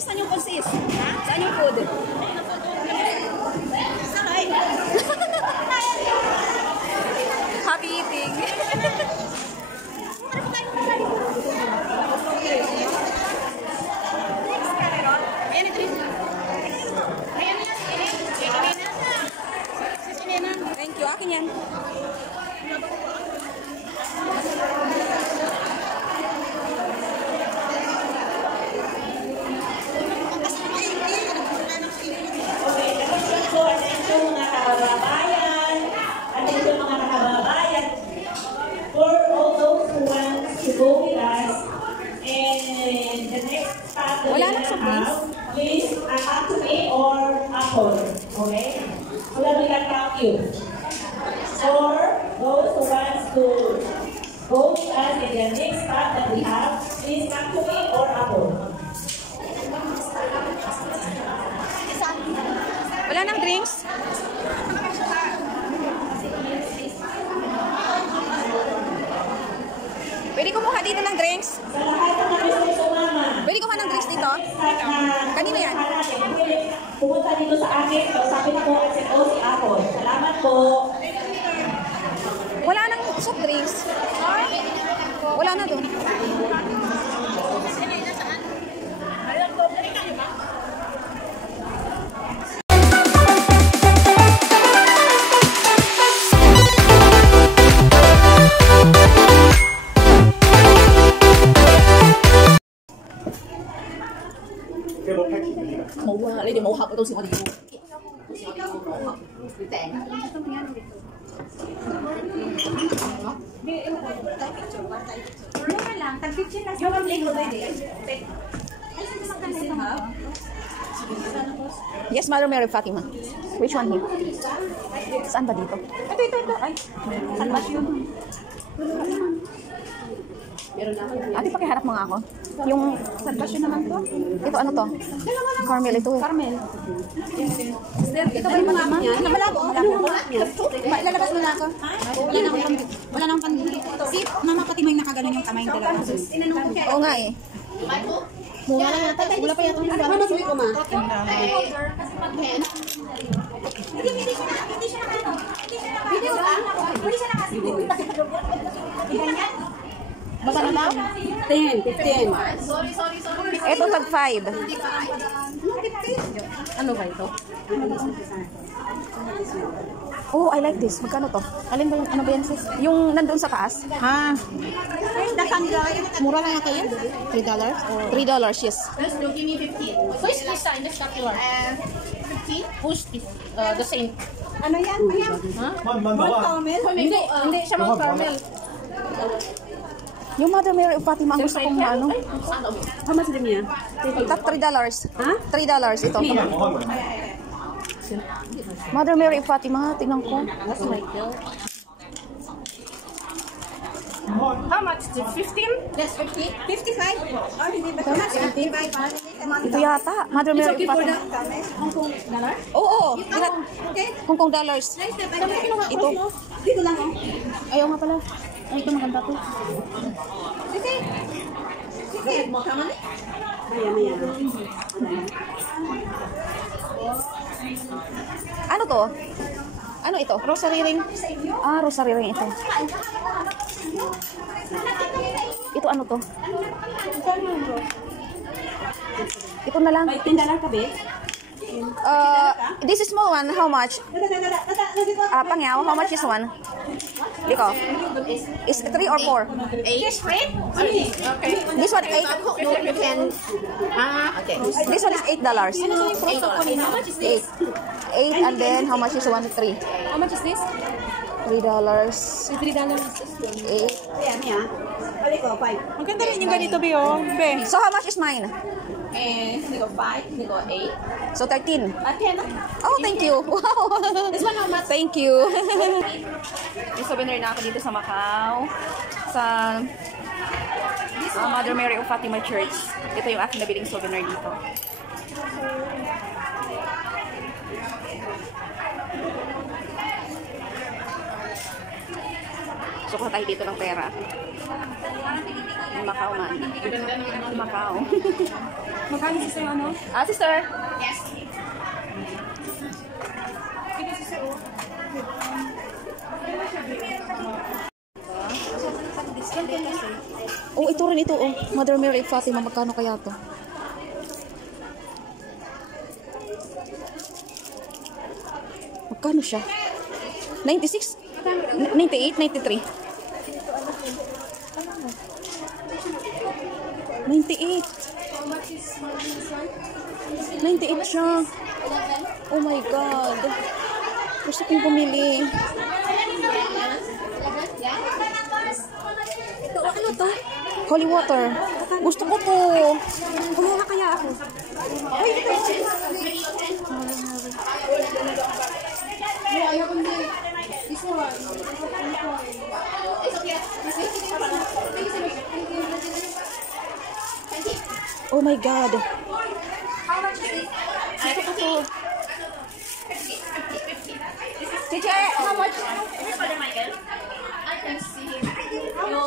Saan yung consist? Saan yung food? Happy eating. Thank you. Akin yan. Wala nang surprise. Please up to me or upward. Okay? So that we can count you. For those who wants to go with us in the next part that we have, please come to me or upward. Wala nang drinks. Pwede kumuha dito ng drinks? Sa lahat ng mga sumama. Pwede kumuha ng drinks dito? Kanino yan? Pumunta dito sa akin. Sabi na po si Apple. Salamat po. Wala nang soft drinks. Wala na doon. Lấy điều mẫu học của tôi xin qua điều. Yes, Mother Mary Fatima. Which one here? Saan ba dito? Ito. Ay, saan ba yun? Ate, pakiharap mga ako. Yung salvation naman to. Ito, ano to? Carmel, ito eh. Carmel. Ito ba yung mga ako niya? Malabo. Lalabas mo na ako. Wala nang pang... Si Mama pati mo yung nakaganon yung kamay ng dalawa. Oo nga eh. Wala lang yata. Wala pa yata. Mama, suwi ko ma. Baka na daw? 10, 15. Ito, tag 5. Ano ba ito? Oh, I like this. Magkano to? Alin ba yung, ano ba yan sis? Yung nandun sa taas? Ha? Mura lang ito yan? $3? $3, yes. Let's do, give me 15. Where's Lisa in the shop you are? 15? Who's this? The same. Ano yan? Hindi siya mga Carmel. Yung Mother Mary of Fatima, ang gusto kong ano. How much din niya? Tag $3. Ha? $3 ito. Mother Mary of Fatima, tingnan ko. That's my bill. How much is it? 15? That's 50? 55? Oh, hindi ba? How much? 55? Ito yata. Mother Mary of Fatima. Hong Kong dollar? Oo. Okay. Hong Kong dollars. Ito. Dito lang oh. Ayaw nga pala. Ay, ito maganda to. Sige. Sige. Maya. Ano to? Ano ito? Rosary ring. Ah, rosary ring ito. Ito ano to? Ito na lang. $10 ka, be? This is small one. How much? Pangyaw, how much is one? Liko. Is 3 or 4? 8 is free? Okay. This one 8. No, you can. Okay. This one is $8. How much is this? 8 and then how much is one? 3. How much is this? $3. $3. 8. Ayan, yan. Balik ko, 5. Maganda rin yung ganito, Be, oh. Be. So how much is mine? We go 5, we go 8. So 13. 10. Oh, thank you. Wow. This one how much? Thank you. May souvenir na ako dito sa Macau. Sa Mother Mary of Fatima Church. Ito yung aking nabiling souvenir dito. So, kuha tayo dito ng pera. Macau man. Macau. Magkano sister ano? Ah, sister. Yes. Oh, ito rin ito. Oh. Mother Mary Fatima. Magkano kaya to? Magkano siya? 96? 98? 93? 98. 98 siya. Oh my God. Gusto kong bumili. Ito, ano to? Holy water. Gusto ko to. Kumuha kaya ako. Ay, ito. Ayaw ko hindi. This one. Oh my God. Gusto ko to. Chiche, how much?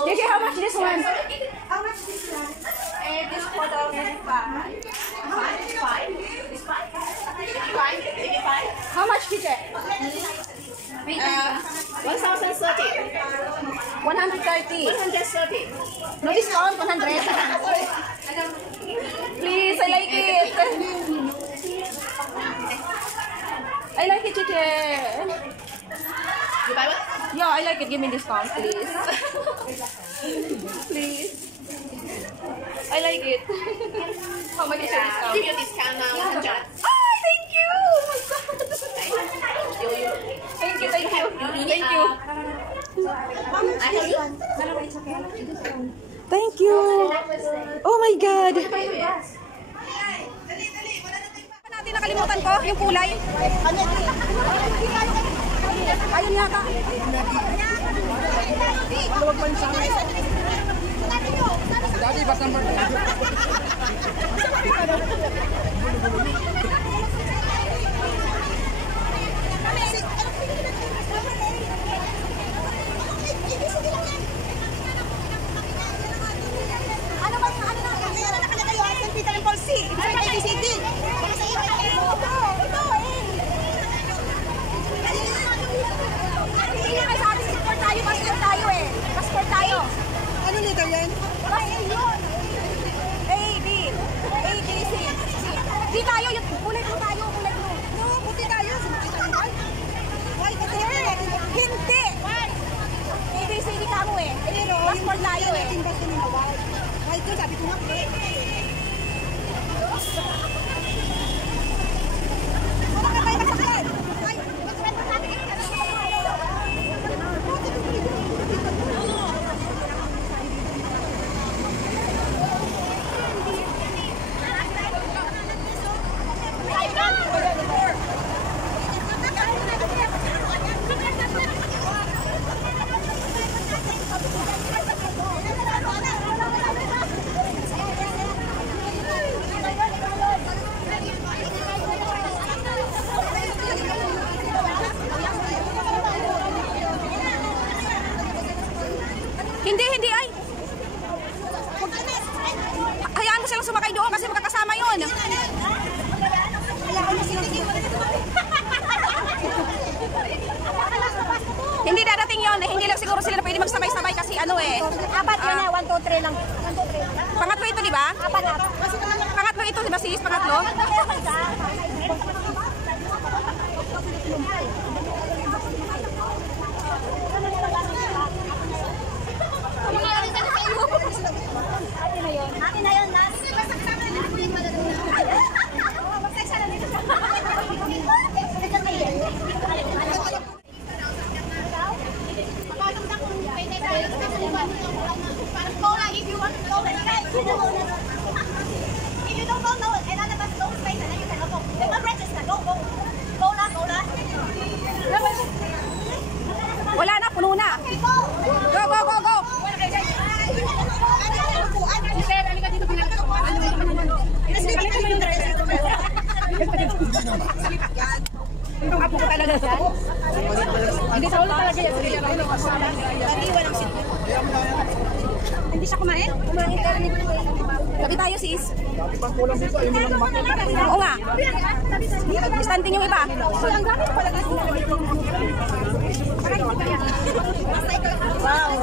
Chiche, how much this one? How much is this one? This photo is 5. How much, Chiche? 1,030. 130. 130. No discount, 100. Please, I like it. I like it, Chiche. You buy one? Yeah, I like it. Give me discount, please. Please. I like it. How much is your discount? Give you discount now. 100. Ah, thank you. Oh my God. Thank you, thank you. Thank you. Thank you. Oh my God. Natin nakalimutan ko yung kulay. Ayun yata. Ano ba yung ano na? Kaya na nakalagay yung St. Peter and Paul C. It's an ABCD. Baka sa iyo. Ito Hindi nga kayo sabi, passport tayo eh. Passport tayo. Ano nito yan? Ay, yun. A, B, C. Di tayo, yung kulay blue tayo, kulay blue. No, puti tayo. Why, puti hindi. A, B, C, D ka mo eh. Passport tayo eh. Why, ito sabi ko nga. Wala ka tayo masakit. Ay, Hindi, ay. Hayaan mo silang sumakay doon kasi magkakasama yun. Hindi dadating yun. Hindi lang siguro sila na pwede magsabay-sabay kasi ano eh. Apat yun na, 1, 2, 3 lang. 1, 2, 3. Pangatlo ito, di ba? Apat. Pangatlo ito, di ba sis? Pangatlo? Atin na yun, last. Basta kasama na nila po yung magagawin. Magsa-isa na nila. Pagkakita kung pwede tayo, parang cola, if you want cola, if you don't know, ilalabas those space and then you can go. May mag-register, go. Cola. Wala na, puno na. Go. Ang apo ko talaga dyan. Hindi sa ulo talaga yan. Naliwan ang sitwasyon. Hindi siya kumain? Kumain ka rin. Gabi tayo, sis. Pangkulang dito, ayun mo lang makita. Oo nga. Standing yung iba. Ang gamit pala na sila. Wow.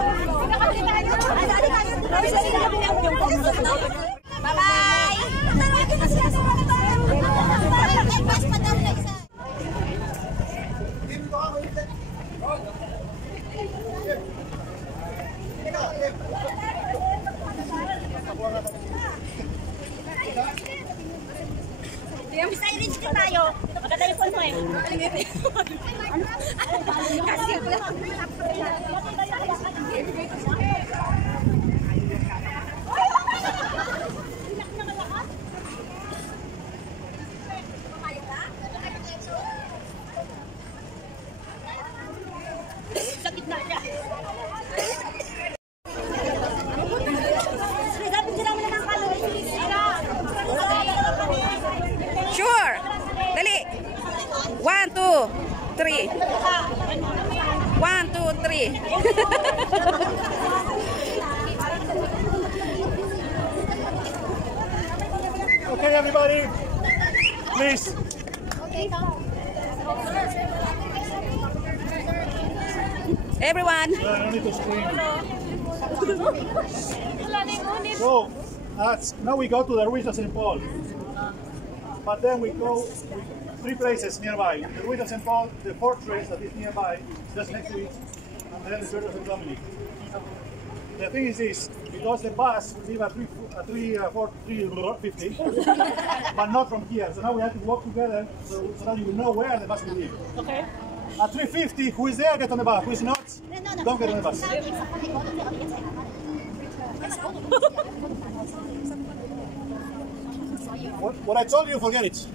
Bye-bye! Tawagin na siya sa mga tayo. Mas padam na isa. Bisa i-reach ka tayo. Magka-telephone mo eh. Kasi sa gitna siya. Sure. Dali. 1, 2, 3. 1, 2, 3. Okay, everybody. Please. Everyone. I don't need to scream. So, now we go to the ruins of St. Paul. But then we go 3 places nearby. The ruins of St. Paul, the fortress that is nearby, just next to it, and then the Church of St. Dominic. The thing is this, because the bus will leave at 3:50, but not from here. So now we have to walk together so that you will know where the bus will leave. Okay. At 3:50, who is there, get on the bus. Who is not, don't get on the bus. What I told you, forget it.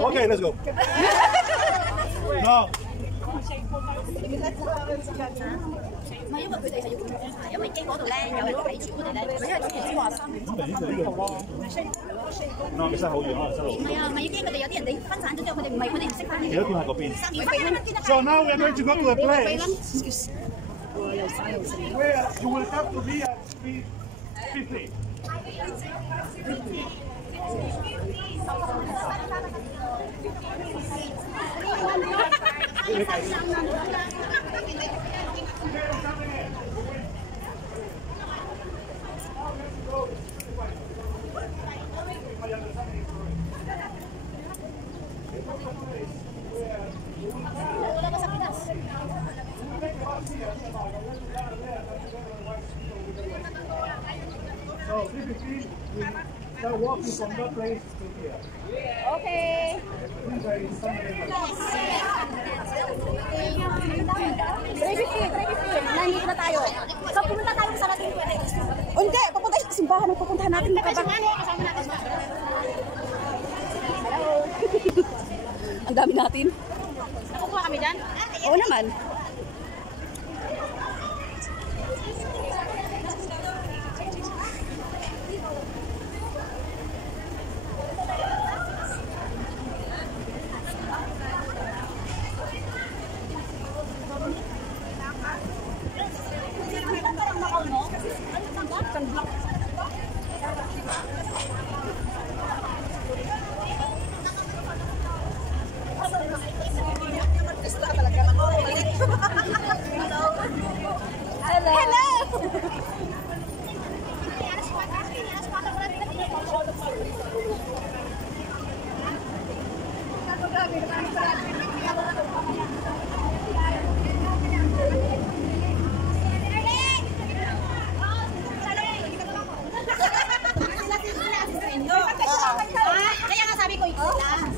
Okay, let's go. No. No,其實好遠，可能7路。幾多邊係嗰邊 So now we are going to go to a place where you will have to be at 3:50. So 3:15, we start walking from that place to here. Okay. Nandito na tayo. So, pumunta tayo sa natin. Hindi, papunta sa simbahan. Pupuntahan natin. Kasama natin. Ang dami natin. Nakukuha kami dyan? Oo naman. Kaya nga sabi ko, ito lang.